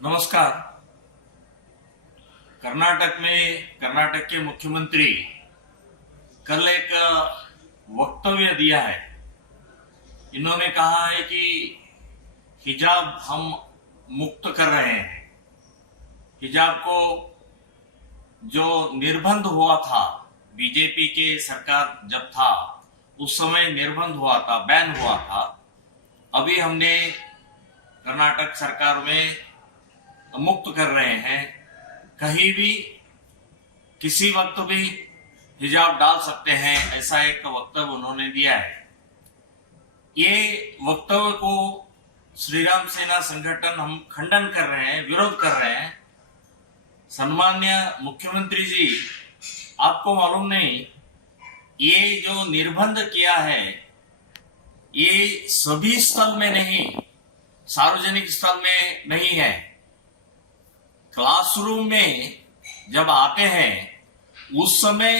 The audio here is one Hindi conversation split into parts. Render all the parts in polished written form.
नमस्कार। कर्नाटक के मुख्यमंत्री कल एक वक्तव्य दिया है। इन्होंने कहा है कि हिजाब हम मुक्त कर रहे हैं। हिजाब को जो निर्बंध हुआ था, बीजेपी के सरकार जब था उस समय निर्बंध हुआ था, बैन हुआ था। अभी हमने कर्नाटक सरकार में मुक्त कर रहे हैं। कहीं भी किसी वक्त भी हिजाब डाल सकते हैं, ऐसा एक वक्तव्य उन्होंने दिया है। ये वक्तव्य को श्री राम सेना संगठन हम खंडन कर रहे हैं, विरोध कर रहे हैं। सम्मान्य मुख्यमंत्री जी, आपको मालूम नहीं, ये जो निर्बंध किया है ये सभी स्थल में नहीं, सार्वजनिक स्थल में नहीं है। क्लासरूम में जब आते हैं उस समय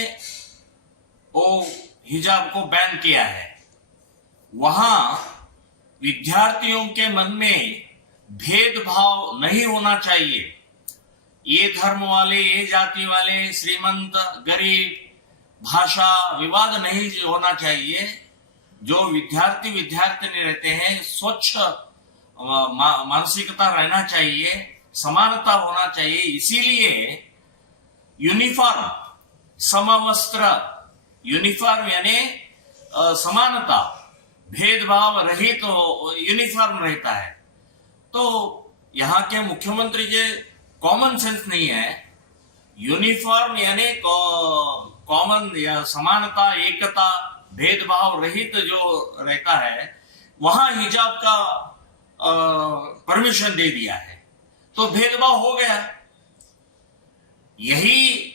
वो हिजाब को बैन किया है। वहां विद्यार्थियों के मन में भेदभाव नहीं होना चाहिए। ये धर्म वाले, ये जाति वाले, श्रीमंत गरीब, भाषा विवाद नहीं होना चाहिए। जो विद्यार्थी रहते हैं, स्वच्छ मानसिकता रहना चाहिए, समानता होना चाहिए। इसीलिए यूनिफॉर्म, समवस्त्र, यूनिफॉर्म यानी समानता, भेदभाव रहित तो यूनिफॉर्म रहता है। तो यहाँ के मुख्यमंत्री के कॉमन सेंस नहीं है। यूनिफॉर्म यानी कॉमन या समानता, एकता, भेदभाव रहित जो रहता है, वहां हिजाब का परमिशन दे दिया है, तो भेदभाव हो गया। यही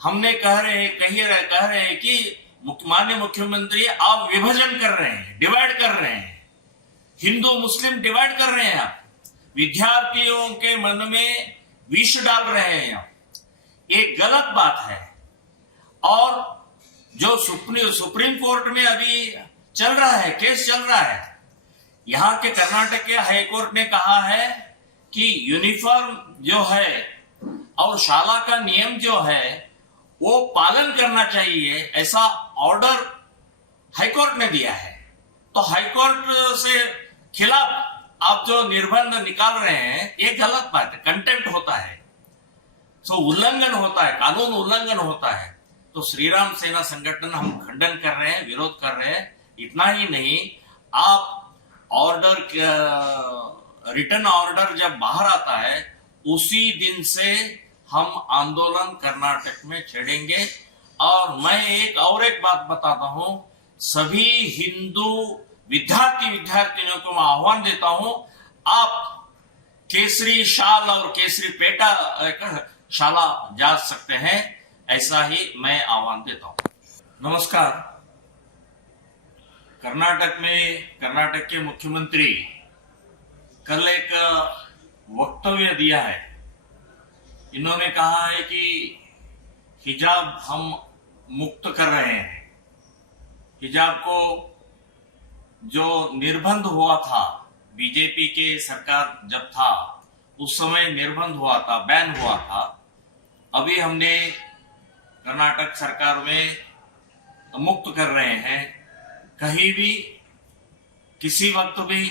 हमने कह रहे हैं कि माननीय मुख्यमंत्री, आप विभाजन कर रहे हैं, डिवाइड कर रहे हैं, हिंदू मुस्लिम डिवाइड कर रहे हैं। आप विद्यार्थियों के मन में विष डाल रहे हैं। आप ये गलत बात है। और जो सुप्रीम कोर्ट में अभी चल रहा है, केस चल रहा है, यहाँ के कर्नाटक के हाई कोर्ट ने कहा है कि यूनिफॉर्म जो है और शाला का नियम जो है वो पालन करना चाहिए, ऐसा ऑर्डर हाईकोर्ट ने दिया है। तो हाईकोर्ट से खिलाफ आप जो निर्बंध निकाल रहे हैं, ये गलत बात है, कंटेम्प्ट होता है, सो उल्लंघन होता है, कानून उल्लंघन होता है। तो श्री राम सेना संगठन हम खंडन कर रहे हैं, विरोध कर रहे हैं। इतना ही नहीं, आप ऑर्डर, रिटर्न ऑर्डर जब बाहर आता है उसी दिन से हम आंदोलन कर्नाटक में छेड़ेंगे। और मैं एक बात बताता हूं, सभी हिंदू विद्यार्थियों को मैं आह्वान देता हूं, आप केसरी शाल और केसरी पेटा शाला जा सकते हैं, ऐसा ही मैं आह्वान देता हूं। नमस्कार। कर्नाटक के मुख्यमंत्री कल एक वक्तव्य दिया है। इन्होंने कहा है कि हिजाब हम मुक्त कर रहे हैं। हिजाब को जो निर्बंध हुआ था, बीजेपी के सरकार जब था उस समय निर्बंध हुआ था, बैन हुआ था। अभी हमने कर्नाटक सरकार में मुक्त कर रहे हैं। कहीं भी किसी वक्त भी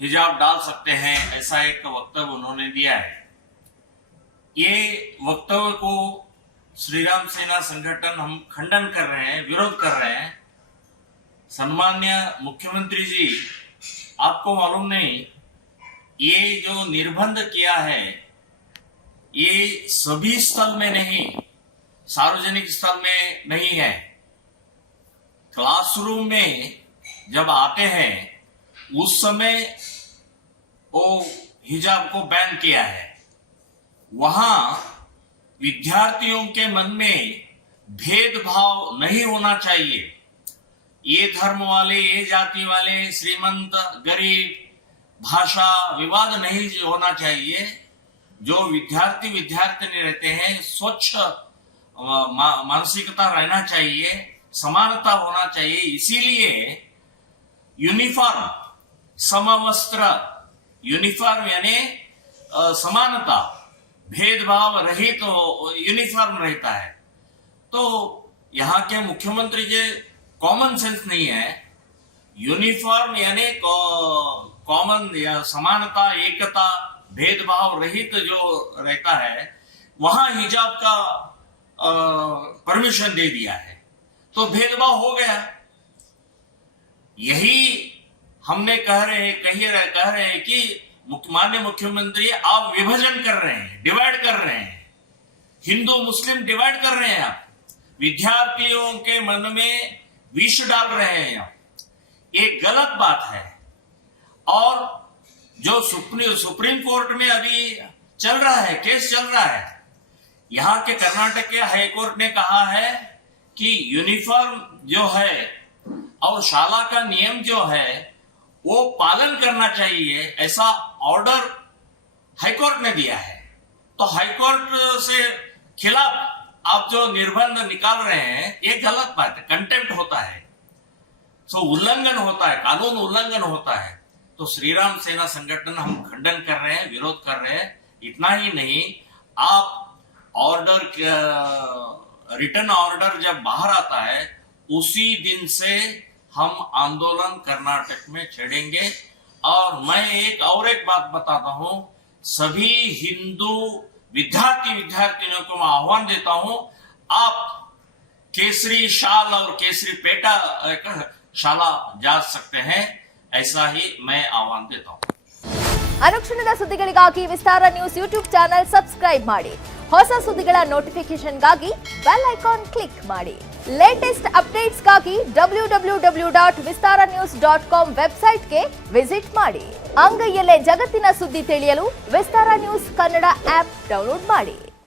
हिजाब डाल सकते हैं, ऐसा एक वक्तव्य उन्होंने दिया है। ये वक्तव्य को श्री राम सेना संगठन हम खंडन कर रहे हैं, विरोध कर रहे हैं। सम्मान्य मुख्यमंत्री जी, आपको मालूम नहीं, ये जो निर्बंध किया है ये सभी स्थल में नहीं, सार्वजनिक स्थल में नहीं है। क्लासरूम में जब आते हैं उस समय वो हिजाब को बैन किया है। वहां विद्यार्थियों के मन में भेदभाव नहीं होना चाहिए। ये धर्म वाले, ये जाति वाले, श्रीमंत गरीब, भाषा विवाद नहीं होना चाहिए। जो विद्यार्थी रहते हैं, स्वच्छ मानसिकता रहना चाहिए, समानता होना चाहिए। इसीलिए यूनिफॉर्म, समवस्त्र, यूनिफॉर्म यानी समानता, भेदभाव रहित तो यूनिफॉर्म रहता है। तो यहाँ के मुख्यमंत्री के कॉमन सेंस नहीं है। यूनिफॉर्म यानी कॉमन या समानता, एकता, भेदभाव रहित जो रहता है, वहां हिजाब का परमिशन दे दिया है, तो भेदभाव हो गया। यही हमने कह रहे हैं कि माननीय मुख्यमंत्री आप विभाजन कर रहे हैं, डिवाइड कर रहे हैं, हिंदू मुस्लिम डिवाइड कर रहे हैं आप, विद्यार्थियों के मन में विष डाल रहे हैं आप। ये गलत बात है। और जो सुप्रीम कोर्ट में अभी चल रहा है, केस चल रहा है, यहाँ के कर्नाटक के हाई कोर्ट ने कहा है कि यूनिफॉर्म जो है और शाला का नियम जो है वो पालन करना चाहिए, ऐसा ऑर्डर हाईकोर्ट ने दिया है। तो हाईकोर्ट से खिलाफ आप जो निर्बंध निकाल रहे हैं, ये गलत बात है, कंटेम्प्ट होता है, तो उल्लंघन होता है, कानून उल्लंघन होता है। तो श्री राम सेना संगठन हम खंडन कर रहे हैं, विरोध कर रहे हैं। इतना ही नहीं, आप ऑर्डर, रिटर्न ऑर्डर जब बाहर आता है, उसी दिन से हम आंदोलन कर्नाटक में छेड़ेंगे। और मैं एक बात बताता हूं, सभी हिंदू विद्यार्थियों को मैं आह्वान देता हूं, आप केसरी शाल और केसरी पेटा शाला जा सकते हैं, ऐसा ही मैं आह्वान देता हूं। ಅನುಕ್ಷಣದ ಸುದ್ದಿಗಳಿಗಾಗಿ ವಿಸ್ತಾರ ನ್ಯೂಸ್ ಯೂಟ್ಯೂಬ್ ಚಾನೆಲ್ ಸಬ್ಸ್ಕ್ರೈಬ್ ಮಾಡಿ. ಹೊಸ ಸುದ್ದಿಗಳ ನೋಟಿಫಿಕೇಶನ್ಗಾಗಿ ಬೆಲ್ ಐಕಾನ್ ಕ್ಲಿಕ್ ಮಾಡಿ. ಲೇಟೆಸ್ಟ್ ಅಪ್ಡೇಟ್ಸ್ಗಾಗಿ www.vistaranews.com ವೆಬ್ಸೈಟ್ಗೆ ವಿಸಿಟ್ ಮಾಡಿ. ಅಂಗೈಯಲ್ಲೇ ಜಗತ್ತಿನ ಸುದ್ದಿ ತಿಳಿಯಲು ವಿಸ್ತಾರ ನ್ಯೂಸ್ ಕನ್ನಡ ಆಪ್ ಡೌನ್ಲೋಡ್ ಮಾಡಿ.